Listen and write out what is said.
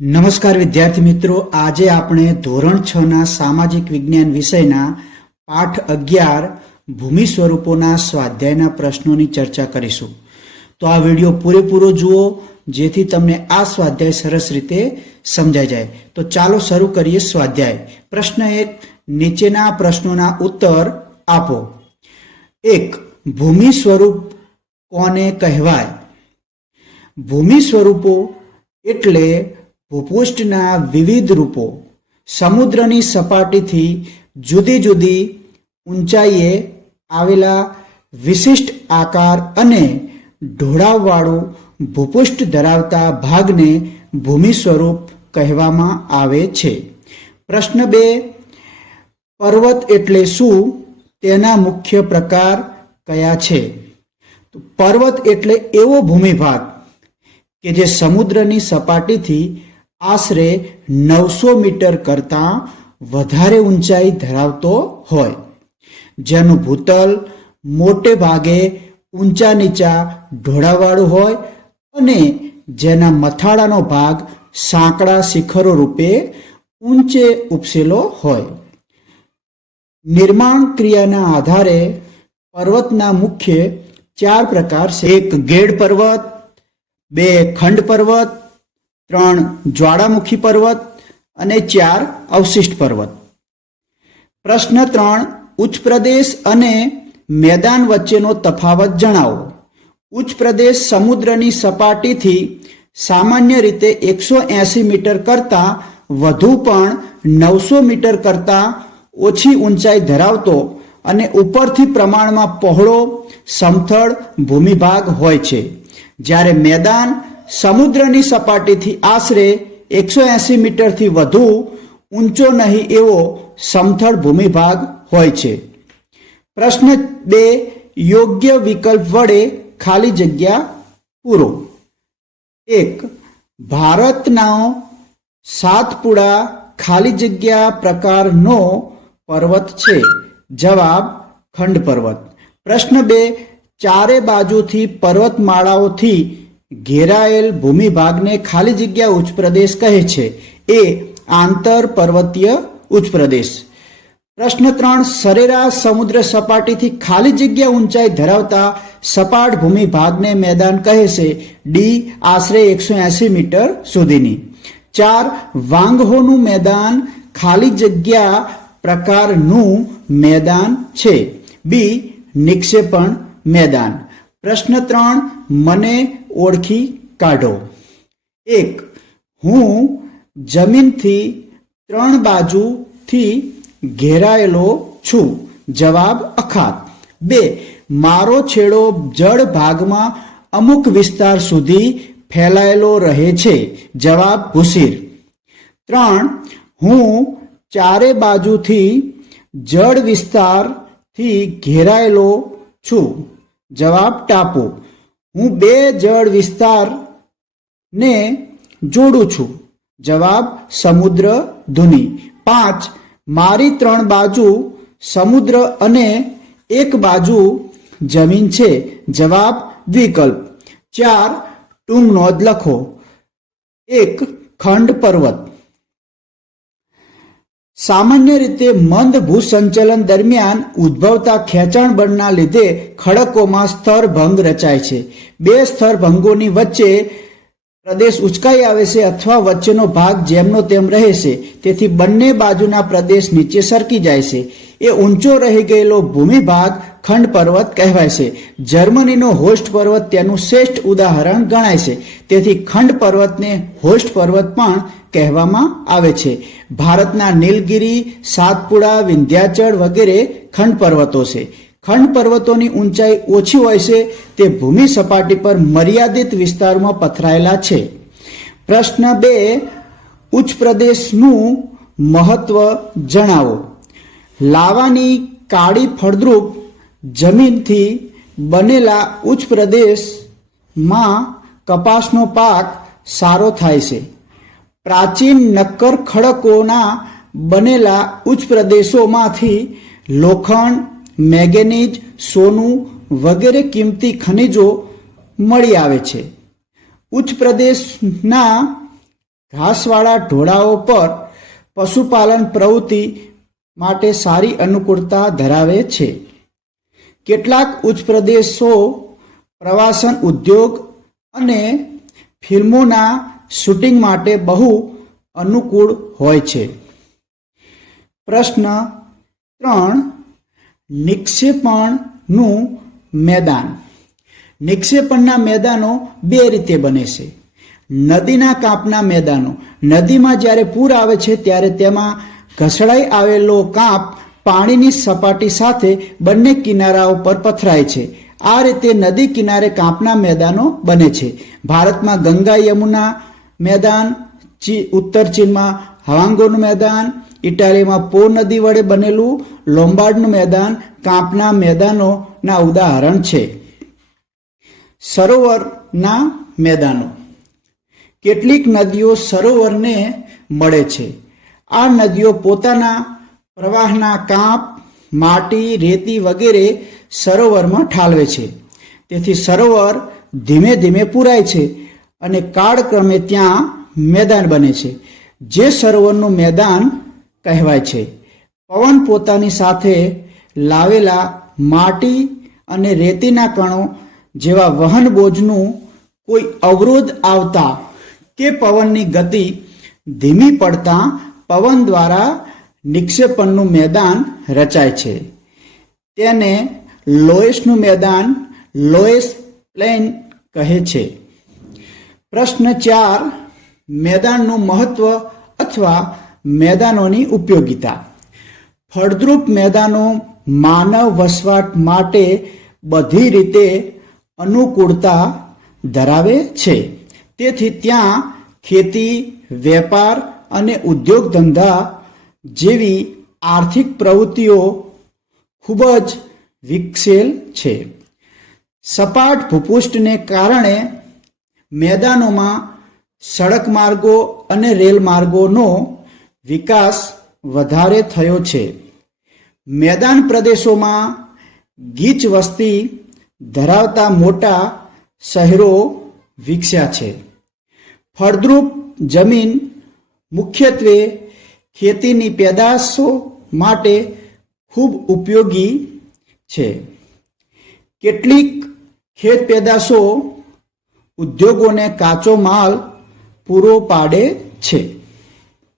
નમસ્કાર વિદ્યાર્થી મિત્રો, આજે આપણે ધોરણ 6 ના સામાજિક વિજ્ઞાન વિષયના પાઠ 11 ભૂમિ સ્વરૂપોના સ્વાધ્યાયના પ્રશ્નોની ચર્ચા કરીશું. તો આ વિડીયો પૂરેપૂરો જુઓ જેથી તમને આ સ્વાધ્યાય સરસ રીતે સમજાઈ જાય. તો ચાલો શરૂ કરીએ સ્વાધ્યાય. પ્રશ્ન 1, નીચેના પ્રશ્નોના ઉત્તર આપો. 1. ભૂમિ સ્વરૂપ કોને કહેવાય? ભૂમિ સ્વરૂપો એટલે ભૂપૃષ્ઠના વિવિધ રૂપો સમુદ્રની સપાટીથી જુદી જુદી ઊંચાઈએ આવેલા વિશિષ્ટ આકાર અને ઢોળાવવાળું ભૂપૃષ્ઠ ધરાવતા ભાગને ભૂમિ સ્વરૂપ કહેવામાં આવે છે. પ્રશ્ન 2, પર્વત એટલે શું? તેના મુખ્ય પ્રકાર કયા છે? પર્વત એટલે એવો ભૂમિભાગ કે જે સમુદ્રની સપાટીથી આશરે 900 મીટર કરતાં વધારે ઊંચાઈ ધરાવતો હોય, જેનું ભૂતલ મોટે ભાગે ઊંચા નીચા ઢોળાવવાળું હોય અને જેના મથાળાનો ભાગ સાંકડા શિખરો રૂપે ઊંચે ઉપસેલો હોય. નિર્માણ ક્રિયાના આધારે પર્વતના મુખ્ય 4 પ્રકાર છે. 1. ગેડ પર્વત, 2. ખંડ પર્વત, 3. જ્વાળામુખી પર્વત અને 4. અવશિષ્ટ પર્વત. પ્રશ્ન 3, ઉચ્ચ પ્રદેશ અને મેદાન વચ્ચેનો તફાવત જણાવો. ઉચ્ચ પ્રદેશ સમુદ્રની સપાટીથી સામાન્ય રીતે 180 મીટર કરતાં વધુ પણ 900 મીટર કરતાં ઓછી ઊંચાઈ ધરાવતો અને ઉપરથી પ્રમાણમાં પહોળો સમથળ ભૂમિભાગ હોય છે, જ્યારે મેદાન સમુદ્રની સપાટીથી આશરે 180 મીટરથી વધુ ઊંચો નહીં એવો સમથળ ભૂમિભાગ હોય છે. પ્રશ્ન 2, યોગ્ય વિકલ્પ વડે ખાલી જગ્યા પૂરો. 1. ભારતનો સાતપુડા ખાલી જગ્યા પ્રકારનો પર્વત છે. જવાબ ખંડ પર્વત. પ્રશ્ન 2, ચારે બાજુથી પર્વતમાળાઓથી ઘેરાયેલ ભૂમિભાગને ખાલી જગ્યા ઉચ્ચ પ્રદેશ કહે છે. એ આંતર પર્વતીય ઉચ્ચ પ્રદેશ. પ્રશ્ન 3, સરેરાશ સમુદ્ર સપાટીથી ખાલી જગ્યા ઊંચાઈ ધરાવતા સપાટ ભૂમિભાગને મેદાન કહે છે. ડી આશરે 180 મીટર સુધીની. 4, વાંગહોનું મેદાન ખાલી જગ્યા પ્રકારનું મેદાન છે. બી નિક્ષેપણ મેદાન. પ્રશ્ન 3, મને ઓળખી કાઢો. 1. હું જમીનથી 3 બાજુથી ઘેરાયેલો છું. જવાબ અખાત. 2. મારો છેડો જળ ભાગમાં અમુક વિસ્તાર સુધી ફેલાયેલો રહે છે. જવાબ ભૂસીર. 3. હું ચારે બાજુથી જળ વિસ્તારથી ઘેરાયેલો છું. જવાબ ટાપુ. હું 2 જળ વિસ્તારને જોડું છું. જવાબ સમુદ્ર ધુની. 5. મારી 3 બાજુ સમુદ્ર અને 1 બાજુ જમીન છે. જવાબ દ્વિકલ્પ. 4. ટૂંક નોંધ લખો. 1. ખંડ પર્વત. સામાન્ય રીતે મંદ ભૂસંચલન દરમિયાન ઉદ્ભવતા ખેંચાણ બળના લીધે ખડકોમાં સ્તરભંગ રચાય છે. 2 સ્તરભંગોની વચ્ચે પ્રદેશ ઉચકાઈ આવે છે અથવા વચ્ચેનો ભાગ જેમનો તેમ રહે છે, તેથી બંને બાજુના પ્રદેશ નીચે સરકી જાય છે. એ ઊંચો રહી ગયેલો ભૂમિભાગ ખંડ પર્વત કહેવાય છે. જર્મનીનો હોસ્ટ પર્વત તેનું શ્રેષ્ઠ ઉદાહરણ ગણાય છે, તેથી ખંડ પર્વતને હોસ્ટ પર્વત પણ કહેવામાં આવે છે. ભારતના નીલગિરી, સાતપુડા, વિંધ્યાચળ વગેરે ખંડ પર્વતો છે. ખંડ પર્વતોની ઊંચાઈ ઓછી હોય છે, તે ભૂમિ સપાટી પર મર્યાદિત વિસ્તારમાં પથરાયેલા છે. પ્રશ્ન 2, ઉચ્ચ પ્રદેશનું મહત્વ જણાવો. લાવાની કાળી ફળદ્રુપ જમીનથી બનેલા ઉચ્ચ પ્રદેશમાં કપાસનો પાક સારો થાય છે. પ્રાચીન નક્કર ખડકોના બનેલા ઉચ્ચ પ્રદેશોમાંથી લોખંડ, મેંગેનીઝ, સોનું વગેરે કિંમતી ખનિજો મળી આવે છે. ઉચ્ચ પ્રદેશના ઘાસવાળા ઢોળાવો પર પશુપાલન પ્રવૃત્તિ માટે સારી અનુકૂળતા ધરાવે છે. કેટલાક ઉચ્ચ પ્રદેશો પ્રવાસન ઉદ્યોગ અને ફિલ્મોના શૂટિંગ માટે બહુ અનુકૂળ હોય છે. પ્રશ્ન 3. નિક્ષેપણનું મેદાન. નિક્ષેપણના મેદાનો બે રીતે બને છે. નદીના કાંપના મેદાનો. નદીમાં જ્યારે પૂર આવે છે ત્યારે તેમાં ઘસડાઈ આવેલો કાંપ પાણીની સપાટી સાથે બંને કિનારાઓ પર પથરાય છે. આ રીતે નદી કિનારે કાંપના મેદાનો બને છે. ભારતમાં ગંગા યમુના મેદાન, ઉત્તર ચીનમાં હવાંગોનું મેદાન, ઇટાલીમાં પો નદી વડે બનેલું લોમ્બાર્ડનું મેદાન કાંપના મેદાનોના ઉદાહરણ છે. સરોવરના મેદાનો. કેટલીક નદીઓ સરોવરને મળે છે. આ નદીઓ પોતાના પ્રવાહના કાંપ, માટી, રેતી વગેરે સરોવરમાં ઠાલવે છે. તેથી સરોવર ધીમે ધીમે પૂરાય છે અને કાળક્રમે ત્યાં મેદાન બને છે, જે સરોવરનું મેદાન કહેવાય છે. પવન પોતાની સાથે લાવેલા માટી અને રેતીના કણો જેવા વહન બોજનું કોઈ અવરોધ આવતા કે પવનની ગતિ ધીમી પડતા પવન દ્વારા નિક્ષેપણનું મેદાન રચાય છે. તેને લોએસનું મેદાન, લોએસ પ્લેન કહે છે. પ્રશ્ન 4. મેદાનનું મહત્વ અથવા મેદાનોની ઉપયોગિતા. ફળદ્રુપ મેદાનો માનવ વસવાટ માટે બધી રીતે અનુકૂળતા ધરાવે છે. તેથી ત્યાં ખેતી, વેપાર અને ઉદ્યોગ ધંધા જેવી આર્થિક પ્રવૃત્તિઓ ખૂબ જ વિકસેલ છે. સપાટ ભૂપૃષ્ઠને કારણે મેદાનોમાં સડક માર્ગો અને રેલ માર્ગોનો વિકાસ વધારે થયો છે. મેદાન પ્રદેશોમાં ગીચ વસ્તી ધરાવતા મોટા શહેરો વિકસ્યા છે. ફળદ્રુપ જમીન મુખ્યત્વે ખેતીની પેદાશો માટે ખૂબ ઉપયોગી છે. કેટલીક ખેત પેદાશો ઉદ્યોગોને કાચો માલ પૂરો પાડે છે.